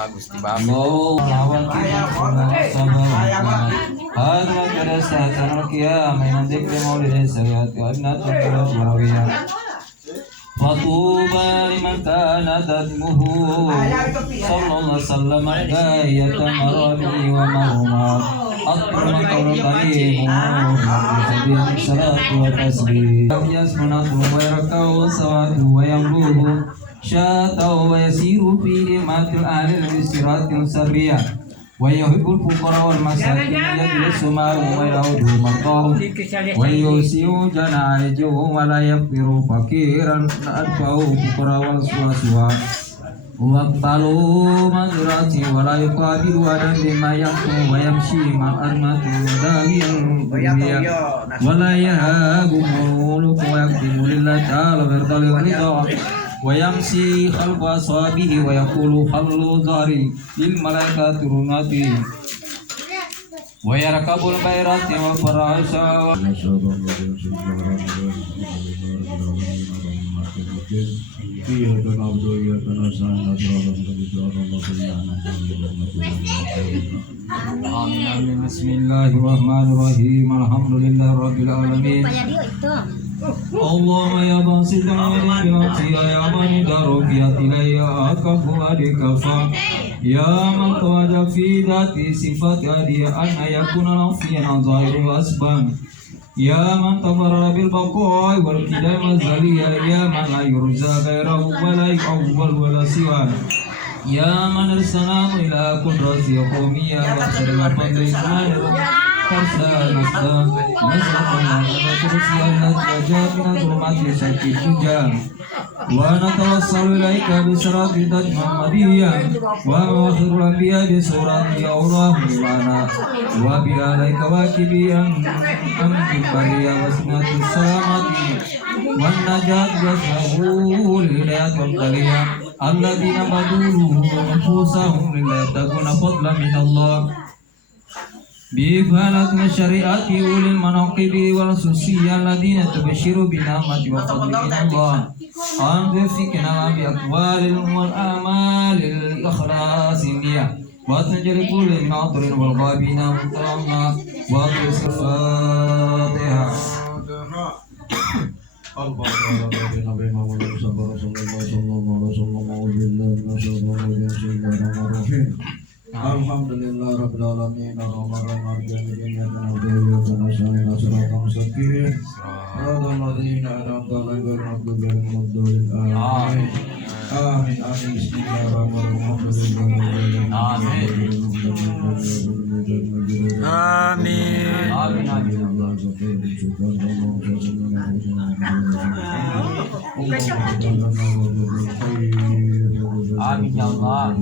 Bapak Gusti Bapak. Allah هذا كرسات القيام من ذكر مولد السيئات أدنى تقرأ وروية فطوبى لمن كانت اسمه صلى الله عليه وسلم داعية مرامي ومرهما أطلب قرباني سبيل الصلاة والتسليم يسمن ويركع سواد ويملوه شاته ويسير في نعمة الأهل بالصراط السرية ويحب الفقراء والمساكين يجلس معهم ويعود مرضاهم ويوسع جنائجه ولا يغفر فقيرا أدفعه فقراء والسواسوا وابطلوا مزرعتي ولا يقابل أحدا بما يقوم ويمشي مع أرمته داويا ولا يهاب مولوك ويقدم لله تعالى ويرضى الرضا ويمشي خلف أصحابه ويقول خلوا ظهري للملائكة رناتي ويركب البيرات والفراش بسم الله الرحمن الرحيم الحمد لله رب العالمين اللهم يا باسط اليمين يا من رفعت إلي أكف ولكفى يا من توجه في ذاتي صفات أدي أن يكون رفيعا ظاهر الأسباب يا من تفرد بالبقاء والقدام الزلية يا من لا يرجى غيره ولا يؤول ولا سواه يا من أرسلنا إلى قدرة قومية وأخشر الفضل فرسا نستا نسأل الله كرسي النجاة من ظلمات شك الدجى ونتوصل إليك بصراط محمدية وآخر الأنبياء بسورة يا الله معنا وبآلك واكبيا أن البرية وسنة السلامة والنجاة يسمعوا للهداية والقلية الذين بذلوا أنفسهم ليبتغون فضلا من الله بإفعالة الشريعة أولي المناقب والخصوصية الذين تبشروا بنعمة وفضل من الله أن توفقنا بأقوال والأعمال الإخلاص النية وتنجل كل ناظر والغابين مكرما وتصف الفاتحة Alhamdulillah Rabbil Alamin Ar-Rahman Ar-Rahim Na'budu wa nasta'inu Shiratal mustaqim Shiratal ladzina an'amta 'alaihim ghairil maghdubi 'alaihim waladdallin Amin Amin Amin Bismillahirrahmanirrahim Amin. Amin ya Allah.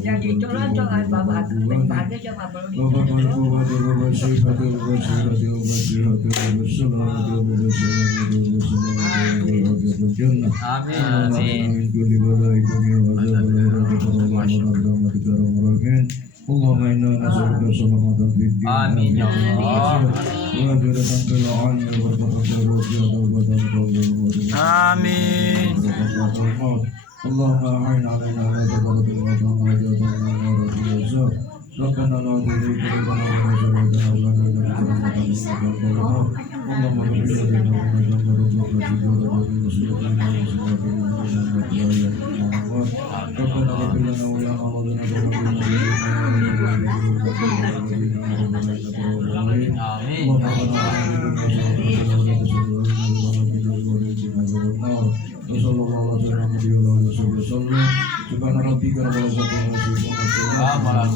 Jadi colong-colongan bapak bahagia sama belum. اللهم إنا نسألك سلامة في الدين آمين يا الله. وعافية في العين وبركة في الرزق وتوبة قبل الموت آمين. اللهم أعن علينا على تبارك الموت وعافية من النار والعذاب ربنا لا تزغ قلوبنا بعد إذ هديتنا وهب لنا من لدنك رحمة إنك أنت الوهاب اللهم اغفر لنا ولذنوبنا ربنا اغفر لنا ولموتنا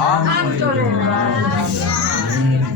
Alhamdulillah.